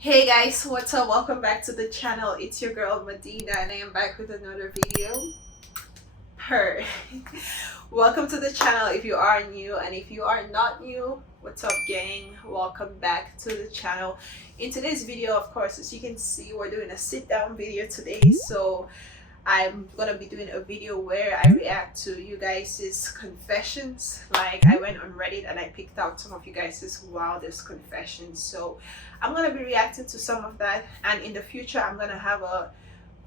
Hey guys, what's up? Welcome back to the channel. It's your girl Madina and I am back with another video. Per Welcome to the channel if you are new, and if you are not new, what's up gang? Welcome back to the channel. In today's video, of course, as you can see, we're doing a sit down video today. So I'm gonna be doing a video where I react to you guys' confessions. Like, I went on Reddit and I picked out some of you guys' wildest confessions. So I'm gonna be reacting to some of that, and in the future I'm gonna have a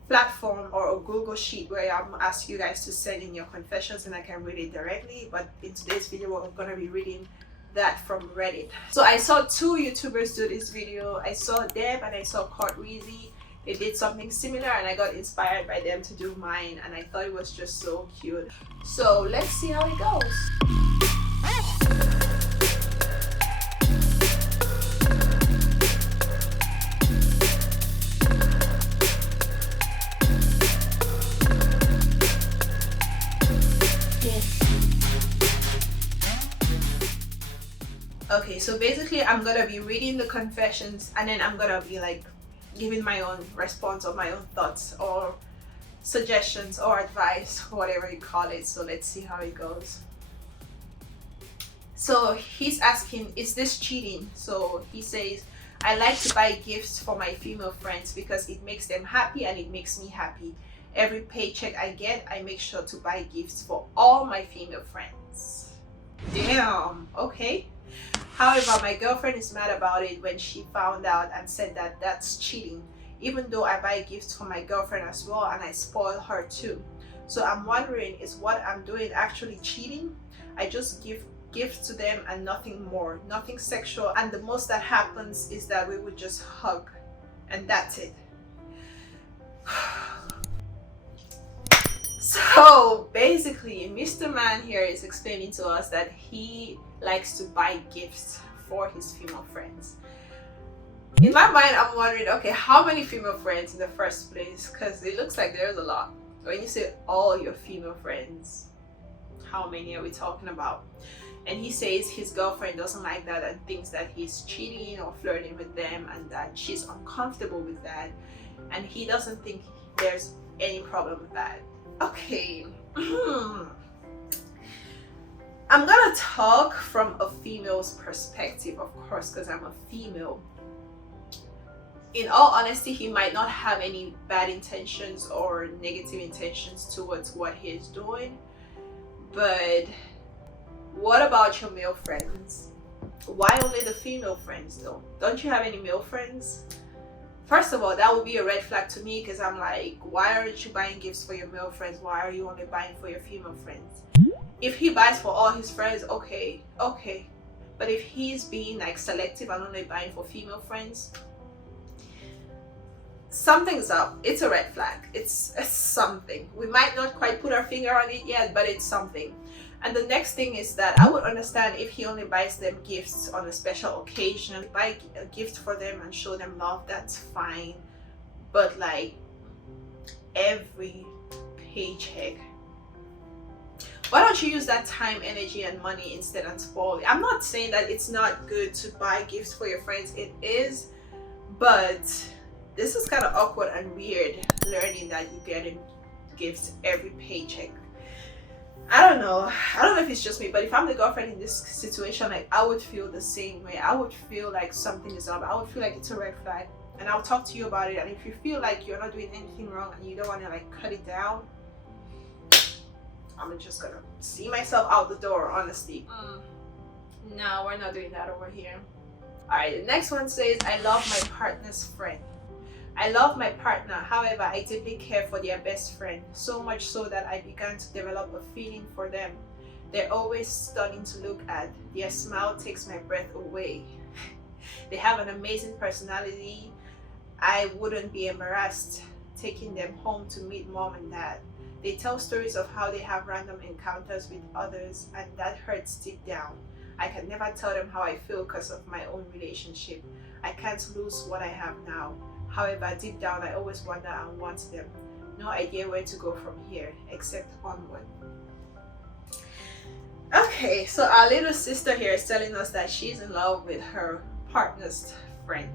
platform or a Google sheet where I'm asking you guys to send in your confessions and I can read it directly. But in today's video we're gonna be reading that from Reddit. So I saw two YouTubers do this video. I saw Deb and I saw Court Reezy. They did something similar and I got inspired by them to do mine, and I thought it was just so cute. So let's see how it goes. Okay, so basically I'm gonna be reading the confessions and then I'm gonna be like giving my own response or my own thoughts or suggestions or advice, whatever you call it. So let's see how it goes. So he's asking, is this cheating? So he says, I like to buy gifts for my female friends because it makes them happy and it makes me happy. Every paycheck I get, I make sure to buy gifts for all my female friends. Damn, okay. However, my girlfriend is mad about it when she found out and said that that's cheating, even though I buy gifts for my girlfriend as well and I spoil her too. So I'm wondering, is what I'm doing actually cheating? I just give gifts to them and nothing more, nothing sexual, and the most that happens is that we would just hug and that's it. So basically, Mr. Man here is explaining to us that he likes to buy gifts for his female friends. In my mind, I'm wondering, okay, how many female friends in the first place? Because it looks like there's a lot. When you say all your female friends, how many are we talking about? And he says his girlfriend doesn't like that and thinks that he's cheating or flirting with them and that she's uncomfortable with that, and he doesn't think there's any problem with that. Okay. I'm gonna talk from a female's perspective, of course, because I'm a female. In all honesty, he might not have any bad intentions or negative intentions towards what he is doing, but what about your male friends? Why only the female friends though? Don't you have any male friends? First of all, that would be a red flag to me, because I'm like, why aren't you buying gifts for your male friends? Why are you only buying for your female friends? If he buys for all his friends, okay. But if he's being like selective and only buying for female friends, something's up. It's a red flag. It's something. We might not quite put our finger on it yet, but it's something. And the next thing is that I would understand if he only buys them gifts on a special occasion. Buy a gift for them and show them love, that's fine. But like every paycheck, why don't you use that time, energy, and money instead and spoil it? I'm not saying that it's not good to buy gifts for your friends. It is, but this is kind of awkward and weird, learning that you get gifts every paycheck. I don't know if it's just me, but if I'm the girlfriend in this situation, like, I would feel the same way. I would feel like something is up. I would feel like it's a red flag, and I'll talk to you about it. And if you feel like you're not doing anything wrong and you don't want to like cut it down, I'm just gonna see myself out the door, honestly. No, we're not doing that over here. All right, the next one says, I love my partner's friend. I love my partner, however, I deeply care for their best friend, so much so that I began to develop a feeling for them. They're always stunning to look at. Their smile takes my breath away. They have an amazing personality. I wouldn't be embarrassed taking them home to meet mom and dad. They tell stories of how they have random encounters with others, and that hurts deep down. I can never tell them how I feel because of my own relationship. I can't lose what I have now. However, deep down, I always wonder and want them. No idea where to go from here, except onward. Okay, so our little sister here is telling us that she's in love with her partner's friend.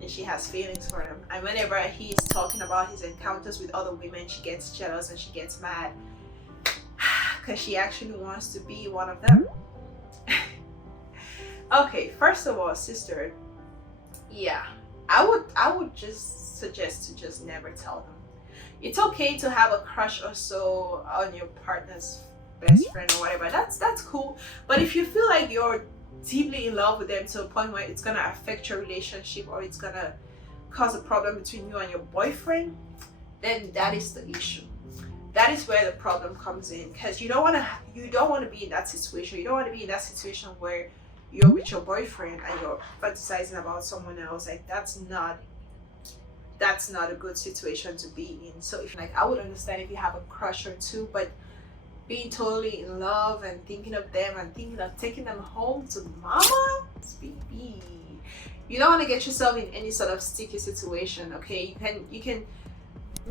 and she has feelings for him. And whenever he's talking about his encounters with other women, she gets jealous and she gets mad because she actually wants to be one of them. Okay, first of all, sister, yeah, I would just suggest to just never tell them. It's okay to have a crush or so on your partner's best friend or whatever. That's cool. But if you feel like you're deeply in love with them to a point where it's gonna affect your relationship or it's gonna cause a problem between you and your boyfriend, then that is the issue. That is where the problem comes in, because you don't want to be in that situation. You don't want to be in that situation where you're with your boyfriend and you're fantasizing about someone else. Like that's not a good situation to be in. So if I would understand if you have a crush or two, but being totally in love and thinking of them and thinking of taking them home to mama, baby, you don't want to get yourself in any sort of sticky situation. Okay, you can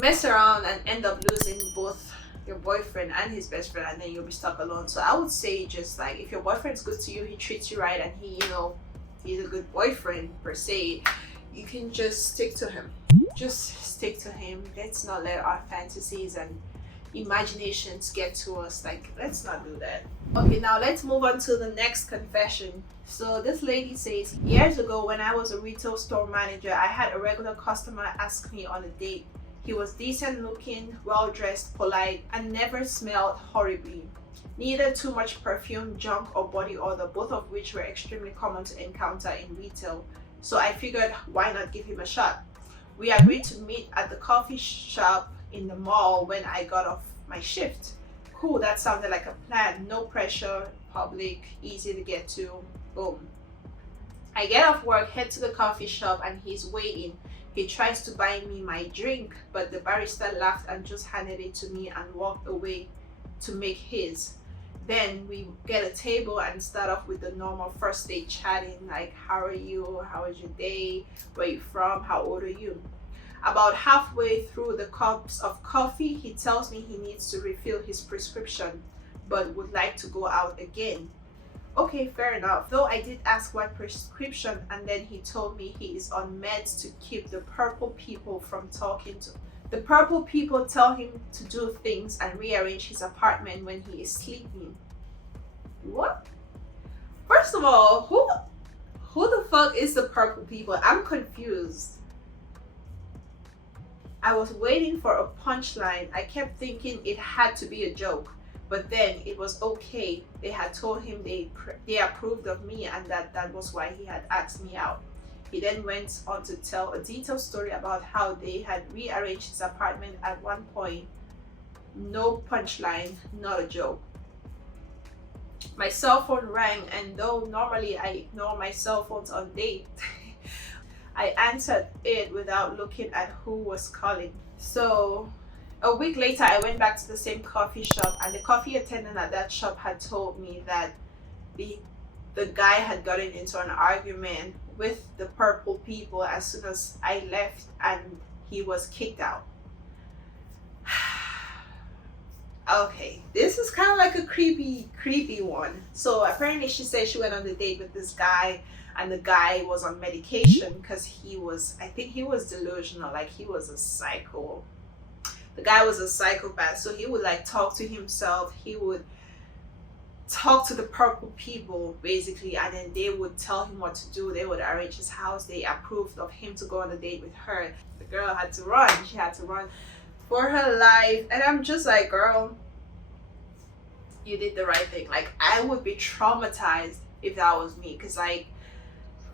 mess around and end up losing both your boyfriend and his best friend, and then you'll be stuck alone. So I would say, just like, if your boyfriend's good to you, he treats you right, and he's a good boyfriend per se, you can just stick to him. Just stick to him. Let's not let our fantasies and imaginations get to us. Like, let's not do that. Okay, now let's move on to the next confession. So this lady says, years ago when I was a retail store manager, I had a regular customer ask me on a date. He was decent looking, well dressed, polite, and never smelled horribly. Neither too much perfume, junk, or body odor, both of which were extremely common to encounter in retail. So I figured, why not give him a shot? We agreed to meet at the coffee shop in the mall when I got off my shift. Cool, that sounded like a plan. No pressure, public, easy to get to. Boom. I get off work, head to the coffee shop, and he's waiting. He tries to buy me my drink, but the barista laughed and just handed it to me and walked away to make his. Then we get a table and start off with the normal first date chatting, like, how are you, how was your day, where you from, how old are you? About halfway through the cups of coffee, he tells me he needs to refill his prescription but would like to go out again. Okay, fair enough. Though I did ask what prescription, and then he told me he is on meds to keep the purple people from talking to. The purple people tell him to do things and rearrange his apartment when he is sleeping. What? First of all, who the fuck is the purple people? I'm confused. I was waiting for a punchline. I kept thinking it had to be a joke. But then it was okay. They had told him they approved of me and that was why he had asked me out. He then went on to tell a detailed story about how they had rearranged his apartment at one point. No punchline, not a joke. My cell phone rang, and though normally I ignore my cell phones on date, I answered it without looking at who was calling. So a week later, I went back to the same coffee shop, and the coffee attendant at that shop had told me that the guy had gotten into an argument with the purple people as soon as I left, and he was kicked out. Okay, this is kind of like a creepy one. So apparently she said she went on the date with this guy, and the guy was on medication because I think he was delusional, like he was a psycho. The guy was a psychopath, so he would like talk to himself. He would talk to the purple people basically, and then they would tell him what to do. They would arrange his house. They approved of him to go on a date with her. The girl had to run. She had to run for her life. And I'm just like, girl, you did the right thing. Like, I would be traumatized if that was me, because like,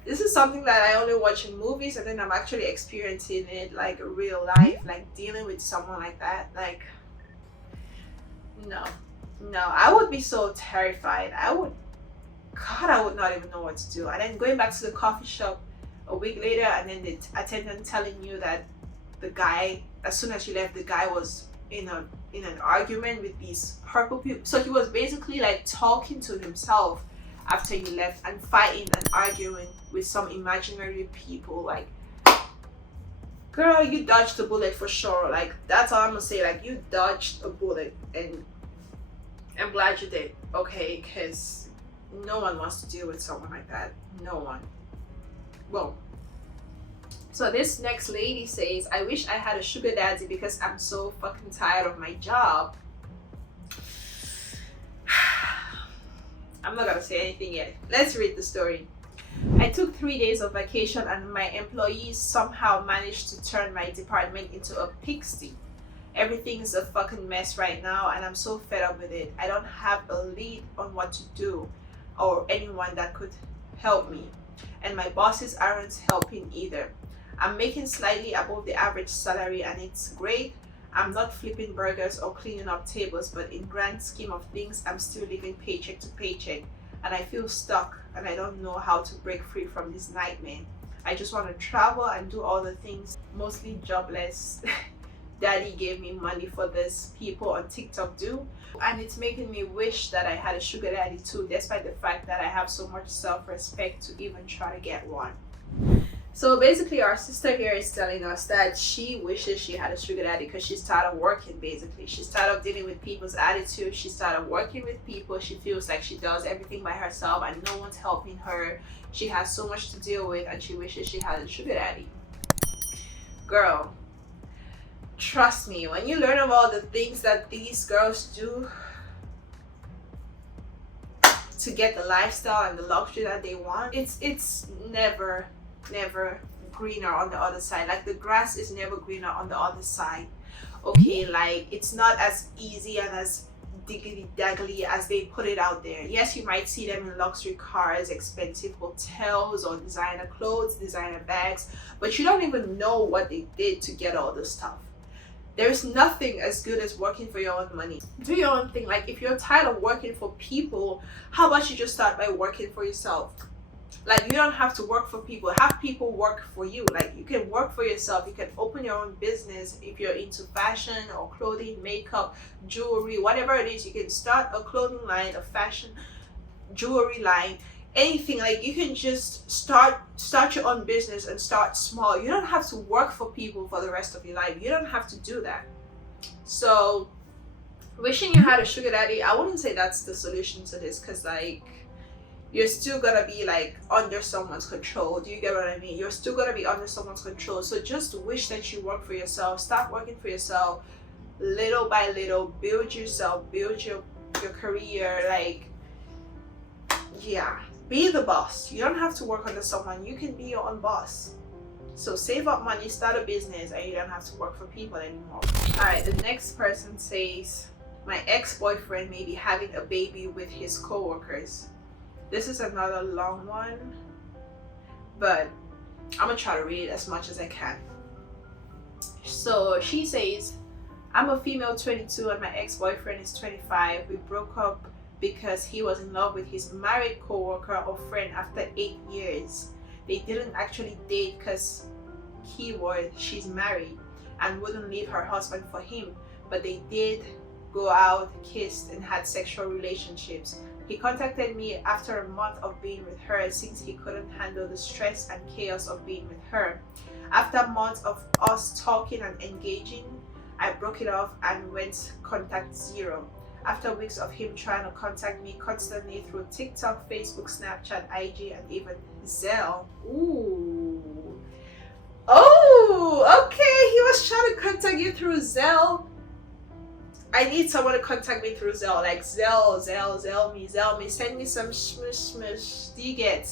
this is something that I only watch in movies, and then I'm actually experiencing it like real life, like dealing with someone like that. Like, no, I would be so terrified. I would not even know what to do. And then going back to the coffee shop a week later, and then the attendant telling you that the guy, as soon as you left, the guy was in an argument with these purple people. So he was basically like talking to himself after you left and fighting and arguing with some imaginary people. Like, girl, you dodged a bullet for sure. Like, that's all I'm gonna say. Like, you dodged a bullet, and I'm glad you did. Okay, because no one wants to deal with someone like that. No one. Well, So this next lady says, I wish I had a sugar daddy because I'm so fucking tired of my job. I'm not gonna say anything yet. Let's read the story. I took 3 days of vacation and my employees somehow managed to turn my department into a pigsty. Everything is a fucking mess right now and I'm so fed up with it. I don't have a lead on what to do or anyone that could help me. And my bosses aren't helping either. I'm making slightly above the average salary and it's great. I'm not flipping burgers or cleaning up tables, but in grand scheme of things, I'm still living paycheck to paycheck. And I feel stuck and I don't know how to break free from this nightmare. I just want to travel and do all the things, mostly jobless. Daddy gave me money for this, people on TikTok do. And it's making me wish that I had a sugar daddy too, despite the fact that I have so much self-respect to even try to get one. So basically our sister here is telling us that she wishes she had a sugar daddy because she's tired of working. Basically she's tired of dealing with people's attitude. She's tired of working with people. She feels like she does everything by herself and no one's helping her. She has so much to deal with and she wishes she had a sugar daddy. Girl, trust me, when you learn about the things that these girls do to get the lifestyle and the luxury that they want, it's never greener on the other side. Like the grass is never greener on the other side. Okay, like it's not as easy and as diggly daggly as they put it out there. Yes, you might see them in luxury cars, expensive hotels, or designer clothes, designer bags, but you don't even know what they did to get all this stuff. There's nothing as good as working for your own money. Do your own thing. Like if you're tired of working for people, how about you just start by working for yourself? Like you don't have to work for people. Have people work for you. Like you can work for yourself. You can open your own business if you're into fashion or clothing, makeup, jewelry, whatever it is. You can start a clothing line, a fashion jewelry line, anything. Like you can just start your own business and start small. You don't have to work for people for the rest of your life. You don't have to do that. So wishing you had a sugar daddy, I wouldn't say that's the solution to this, because like you're still gonna be like under someone's control. Do you get what I mean? You're still gonna be under someone's control. So just wish that you work for yourself. Start working for yourself little by little. Build yourself, build your career. Like, yeah, be the boss. You don't have to work under someone. You can be your own boss. So save up money, start a business, and you don't have to work for people anymore. All right, the next person says, my ex-boyfriend may be having a baby with his co-workers. This is another long one, but I'm gonna try to read it as much as I can. So she says, I'm a female 22 and my ex-boyfriend is 25. We broke up because he was in love with his married co-worker or friend after 8 years. They didn't actually date because she's married and wouldn't leave her husband for him, but they did go out, kissed, and had sexual relationships. He contacted me after a month of being with her since he couldn't handle the stress and chaos of being with her. After months of us talking and engaging, I broke it off and went contact zero. After weeks of him trying to contact me constantly through TikTok, Facebook, Snapchat, IG, and even Zelle. Ooh. Oh, okay. He was trying to contact you through Zelle. I need someone to contact me through Zelle. Like Zelle me. Send me some smush. Do you get?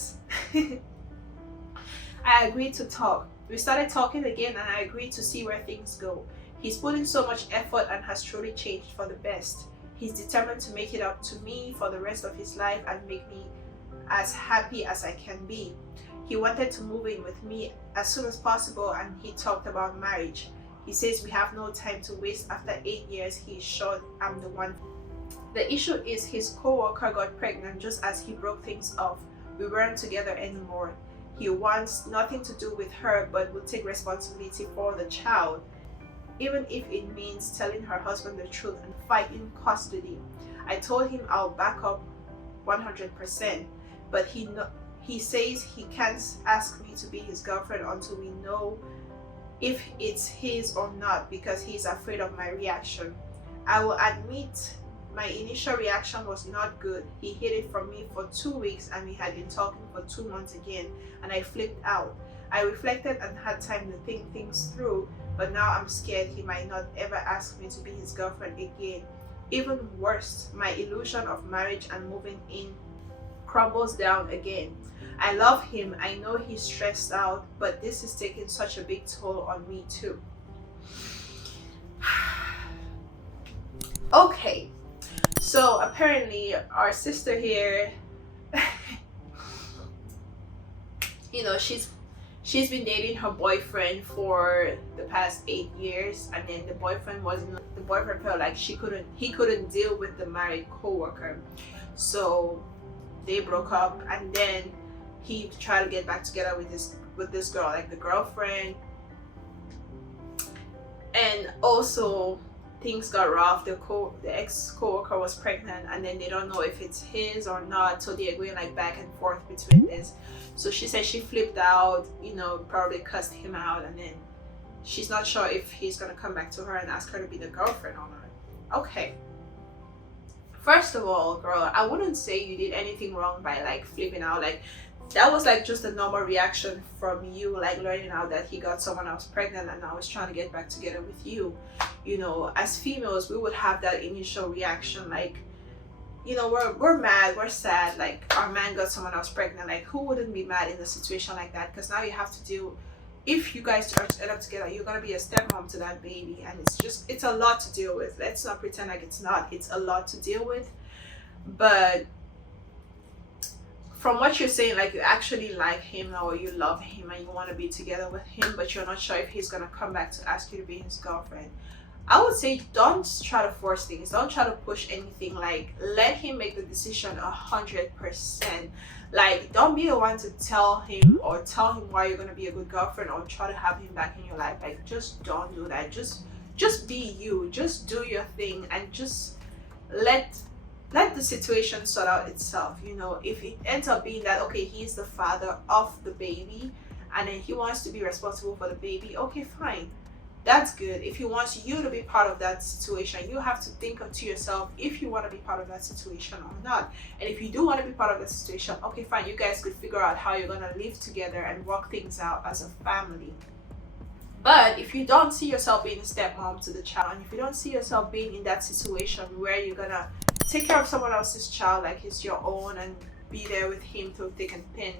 I agreed to talk. We started talking again and I agreed to see where things go. He's put in so much effort and has truly changed for the best. He's determined to make it up to me for the rest of his life and make me as happy as I can be. He wanted to move in with me as soon as possible and he talked about marriage. He says we have no time to waste. After 8 years, he's sure I'm the one. The issue is his co-worker got pregnant just as he broke things off. We weren't together anymore. He wants nothing to do with her but will take responsibility for the child, even if it means telling her husband the truth and fighting custody. I told him I'll back up 100%, but he says he can't ask me to be his girlfriend until we know if it's his or not because he's afraid of my reaction. I will admit my initial reaction was not good. He hid it from me for 2 weeks and we had been talking for 2 months again and I flipped out. I reflected and had time to think things through, but now I'm scared he might not ever ask me to be his girlfriend again. Even worse, my illusion of marriage and moving in crumbles down again. I love him, I know he's stressed out, but this is taking such a big toll on me too. Okay, so apparently our sister here, you know, she's been dating her boyfriend for the past 8 years, and then the boyfriend felt like he couldn't deal with the married co-worker, so they broke up, and then he tried to get back together with this girl, like the girlfriend, and also things got rough. The ex co-worker was pregnant, and then they don't know if it's his or not, so they're going like back and forth between this. So she said she flipped out, you know, probably cussed him out, and then she's not sure if he's gonna come back to her and ask her to be the girlfriend or not. Okay, first of all, girl, I wouldn't say you did anything wrong by like flipping out. Like, that was like just a normal reaction from you, like learning out that he got someone else pregnant and now is trying to get back together with you. You know, as females, we would have that initial reaction, like, you know, we're mad, we're sad, like our man got someone else pregnant. Like, who wouldn't be mad in a situation like that? Because now you have to deal, if you guys are to end up together, you're gonna be a stepmom to that baby, and it's a lot to deal with. Let's not pretend like it's not. It's a lot to deal with. But from what you're saying, like, you actually like him or you love him and you want to be together with him, but you're not sure if he's gonna come back to ask you to be his girlfriend. I would say don't try to force things. Don't try to push anything. Like, let him make the decision 100%. Like, don't be the one to tell him why you're gonna be a good girlfriend or try to have him back in your life. Like, just don't do that. Just be you. Just do your thing, and just let the situation sort out itself. You know, if it ends up being that, okay, he's the father of the baby and then he wants to be responsible for the baby, okay, fine, that's good. If he wants you to be part of that situation, you have to think to yourself if you want to be part of that situation or not. And if you do want to be part of that situation, okay, fine, you guys could figure out how you're going to live together and work things out as a family. But if you don't see yourself being a stepmom to the child, and if you don't see yourself being in that situation where you're gonna take care of someone else's child like it's your own and be there with him through thick and thin,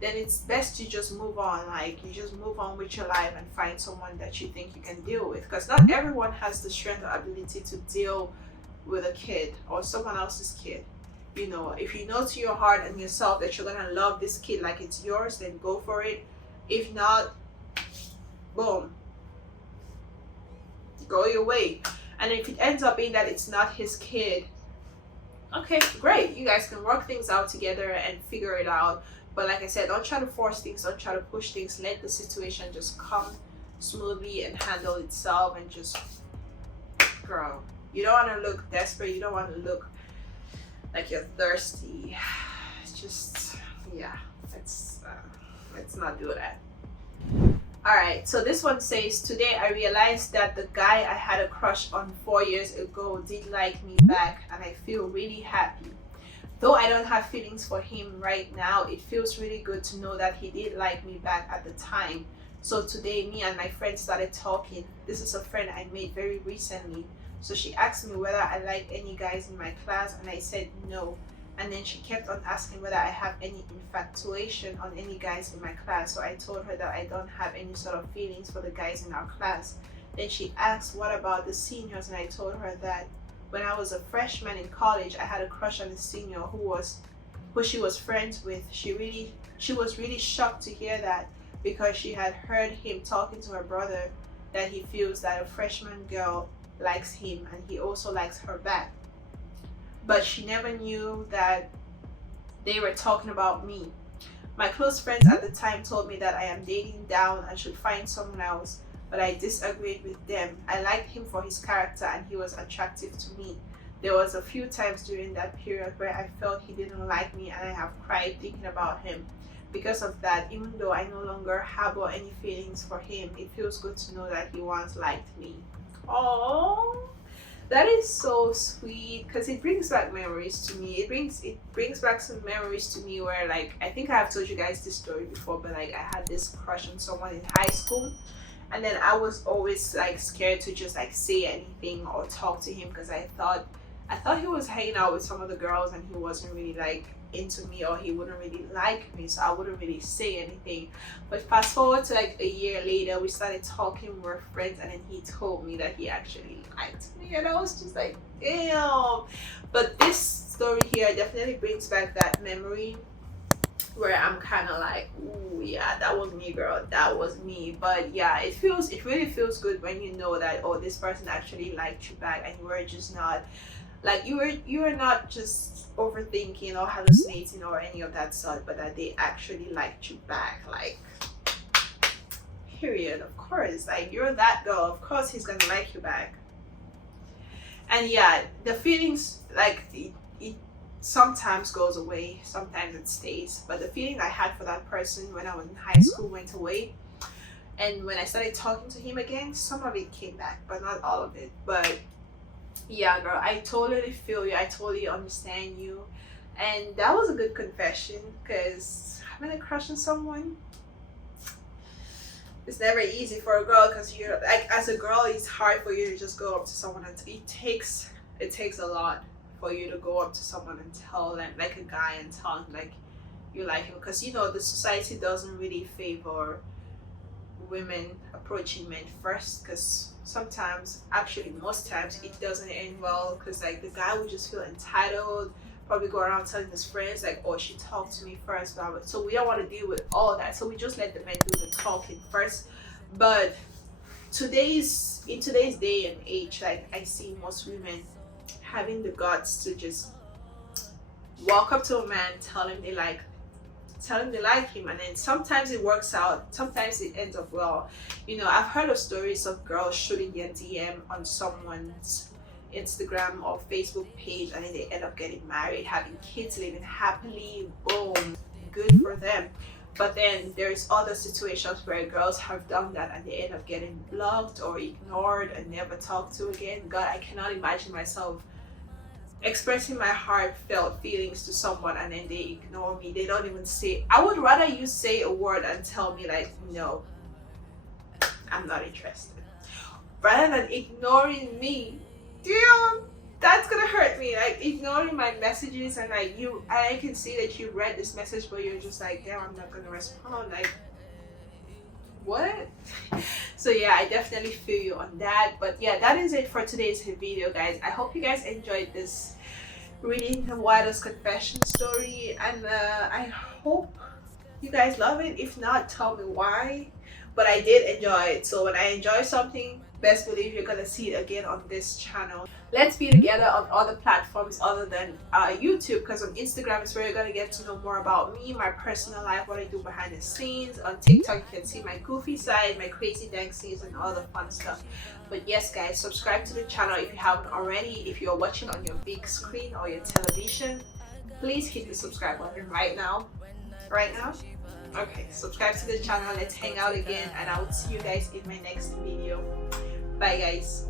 then it's best you just move on. Like, you just move on with your life and find someone that you think you can deal with, because not everyone has the strength or ability to deal with a kid or someone else's kid. You know, if you know to your heart and yourself that you're gonna love this kid like it's yours, then go for it. If not, boom, go your way. And if it ends up being that it's not his kid, okay, great, you guys can work things out together and figure it out. But like I said, don't try to force things, don't try to push things. Let the situation just come smoothly and handle itself. And just, girl, you don't want to look desperate, you don't want to look like you're thirsty. Just, yeah, let's not do that. Alright, so this one says, today I realized that the guy I had a crush on 4 years ago did like me back, and I feel really happy. Though I don't have feelings for him right now, it feels really good to know that he did like me back at the time. So today, me and my friend started talking. This is a friend I made very recently. So she asked me whether I liked any guys in my class, and I said no. And then she kept on asking whether I have any infatuation on any guys in my class. So I told her that I don't have any sort of feelings for the guys in our class. Then she asked what about the seniors, and I told her that when I was a freshman in college, I had a crush on a senior who she was friends with. She was really shocked to hear that, because she had heard him talking to her brother that he feels that a freshman girl likes him and he also likes her back. But she never knew that they were talking about me. My close friends at the time told me that I am dating down and should find someone else, but I disagreed with them. I liked him for his character and he was attractive to me. There was a few times during that period where I felt he didn't like me, and I have cried thinking about him. Because of that, even though I no longer harbor any feelings for him, it feels good to know that he once liked me. Oh, That is so sweet because it brings back memories to me. It brings back some memories to me where, like, I think I have told you guys this story before, but like I had this crush on someone in high school, and then I was always like scared to just like say anything or talk to him because I thought he was hanging out with some of the girls and he wasn't really like into me, or he wouldn't really like me, so I wouldn't really say anything. But fast forward to like a year later, we started talking, we were friends, and then he told me that he actually liked me, and I was just like, damn. But this story here definitely brings back that memory where I'm kind of like, ooh, yeah, that was me, girl, that was me. But yeah, it really feels good when you know that, oh, this person actually liked you back, and you were just not like, you were not just overthinking or hallucinating or any of that sort, but that they actually liked you back. Like, period. Of course, like, you're that girl, of course he's gonna like you back. And yeah, the feelings, like, it sometimes goes away, sometimes it stays, but the feeling I had for that person when I was in high school went away. And when I started talking to him again, some of it came back, but not all of it. But yeah, girl, I totally feel you. I totally understand you. And that was a good confession, because having a crush on someone, it's never easy for a girl, because you're like, as a girl, it's hard for you to just go up to someone, and it takes a lot for you to go up to someone and tell them, like a guy, and tell him like you like him, because you know the society doesn't really favor women approaching men first, because sometimes, actually most times, it doesn't end well, because like the guy would just feel entitled, probably go around telling his friends like, oh, she talked to me first, blah, blah. So we don't want to deal with all that, so we just let the men do the talking first. But in today's day and age, like, I see most women having the guts to just walk up to a man, tell him they like him, and then sometimes it works out, sometimes it ends up well. You know, I've heard of stories of girls shooting their DM on someone's Instagram or Facebook page, and then they end up getting married, having kids, living happily. Boom, good for them. But then there's other situations where girls have done that and they end up getting blocked or ignored and never talked to again. God, I cannot imagine myself expressing my heartfelt feelings to someone and then they ignore me. They don't even say. I would rather you say a word and tell me like, no, I'm not interested, rather than ignoring me. Damn, that's gonna hurt me. Like, ignoring my messages, and like, I can see that you read this message, but you're just like, damn, I'm not gonna respond. Like, what? So yeah, I definitely feel you on that. But yeah, that is it for today's video, guys. I hope you guys enjoyed this reading the wildest confession story, and I hope you guys love it. If not, tell me why. But I did enjoy it, so when I enjoy something, best believe you're gonna see it again on this channel. Let's be together on other platforms other than YouTube, because on Instagram is where you're gonna get to know more about me, my personal life, what I do behind the scenes. On TikTok, you can see my goofy side, my crazy dances, and all the fun stuff. But yes, guys, subscribe to the channel if you haven't already. If you're watching on your big screen or your television, please hit the subscribe button right now. Okay, subscribe to the channel. Let's hang out again, and I will see you guys in my next video. Bye, guys.